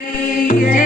yeah.